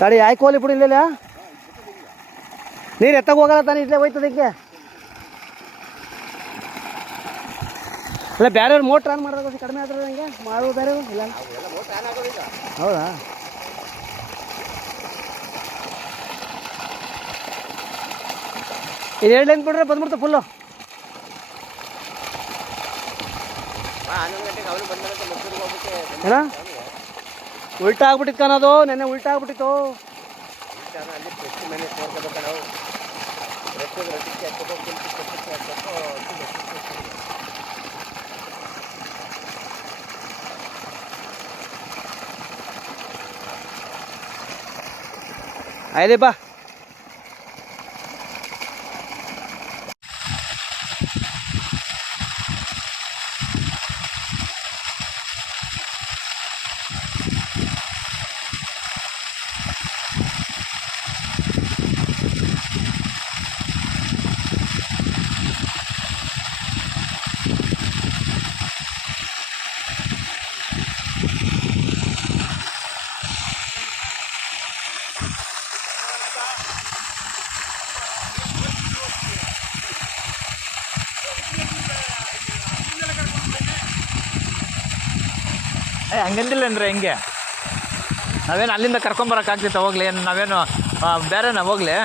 ತಡಿ ಆಯ್ಕೆ ಹೋಗ್ಲಿ ಬಿಡು ಇಲ್ಲ ನೀರು ಎತ್ತಾಗ ಹೋಗಲ್ಲ ತಾನೆ ಇಲ್ಲೇ ಹೋಯ್ತದಕ್ಕೆ ಇಲ್ಲ ಬೇರೆಯವ್ರು ಮೋಟ್ರ್ ಆನ್ ಮಾಡಿದಾಗ ಕಡಿಮೆ ಆದ್ರೆ ಹಂಗೆ ಮಾಡುವ ಬೇರೆ ಇಲ್ಲ ಹೌದಾ ಇದು 2 ಲೈನ್ ಬಿಡ್ರೆ ಬಂದ್ಬಿಡ್ತಾ ಫುಲ್ಲು ಏನ ಉಲ್ಟಾ ಆಗ್ಬಿಟ್ಟಿತ್ತು ಕಾಣೋದು ನೆನ್ನೆ ಉಲ್ಟಾ ಆಗ್ಬಿಟ್ಟಿತ್ತು ಆಯ್ಲಿ ಬಾ ಹಂಗಂದಿಲ್ಲ ಅಂದ್ರೆ ಹೆಂಗೆ ನಾವೇನು ಅಲ್ಲಿಂದ ಕರ್ಕೊಂಬರೋಕ್ಕಾಗ್ತಿತ್ತ ಹೋಗ್ಲಿ ನಾವೇನು ಬೇರೆನಾ ಹೋಗ್ಲಿ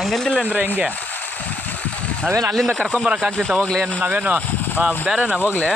ಹಂಗಂದಿಲ್ಲ ಅಂದ್ರೆ ಹೆಂಗೆ ನಾವೇನು ಅಲ್ಲಿಂದ ಕರ್ಕೊಂಬರೋಕ್ಕಾಗ್ತಿತ್ತ ಹೋಗ್ಲಿ ನಾವೇನು ಬೇರೆನಾ ಹೋಗ್ಲಿ